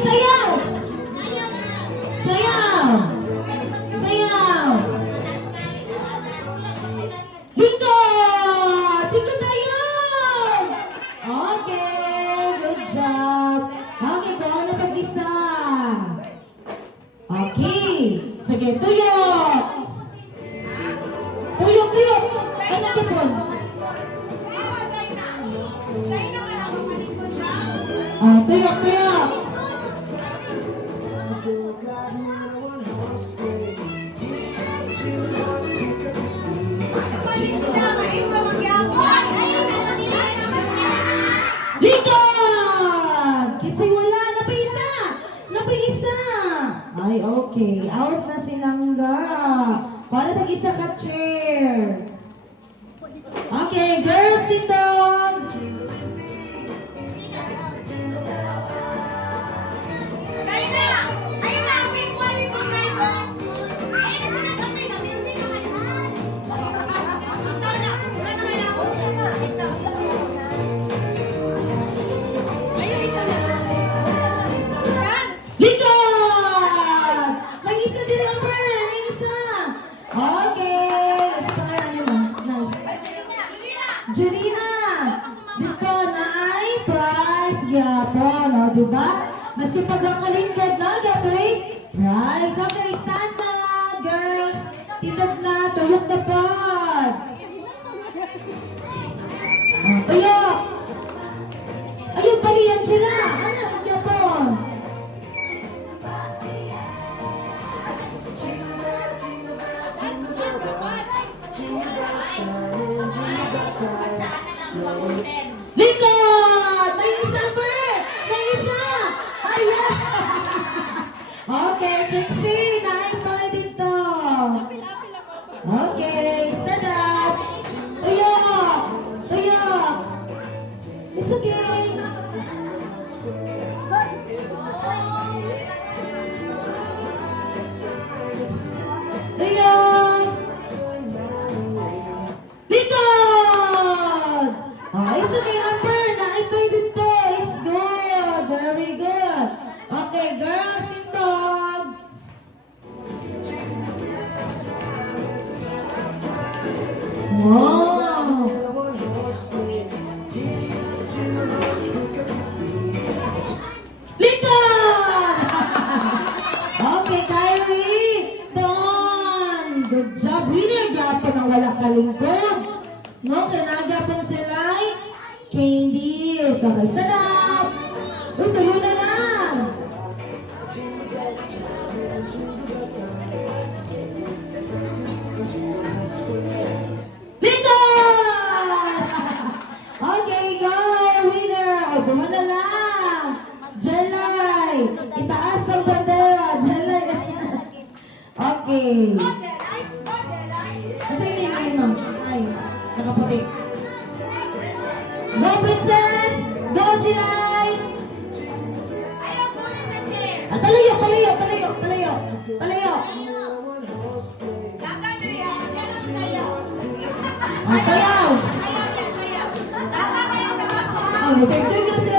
sayaw! Sayaw! Sayaw! Dito! Dito tayo! Okay, good job. Okay, ikaw na pag-isa. Okay. Sige, tuyok! Tuyok, tuyok! Ano tipon? Tuyok, tuyok! Likod! Kinsay wala, napisa! Napisa! Ay, okay. Out na silangga. Para tag-isa ka chair. Okay, girls dito. Likod! Nag-isa din ang bird. Nag-isa. Okay. Sa pangalan nyo. Julina. Dito na ay prize. Yapon. O, diba? Maski pag ang kalingkod na, gabay. Prize. Okay, stand na, girls. Titag na. Tuyok na pod. Tuyok. Ayun, palihan sila. Ano? Yapon. Likod! Nag-isa, Bert! Nag-isa! Ayan! Okay, Trixie, naitoy dito. Okay, stand up. Tuyok! Tuyok! It's okay. Tuyok! Likod! It's okay, Amber. Naitoy dito. It's good. Very good. Okay, girls, tintog. Wow! Likod! Okay, Kyrie. Don. Good job. Winner gyapon ang wala kalingkod. No, kinagapon sila. Candies. Okay, stand up. Uy, tuloy na lang. Likod! Okay, go. Winner. O, buma na lang. Jelay. Itaas ang bandera. Jelay. Okay. Kasi hindi namin, ma'am. Ay, nakaputi. Go, princess! Go, Jelay! Palayo, palayo, palayo, palayo. Palayo. Sayaw! Oh, may 30 ka na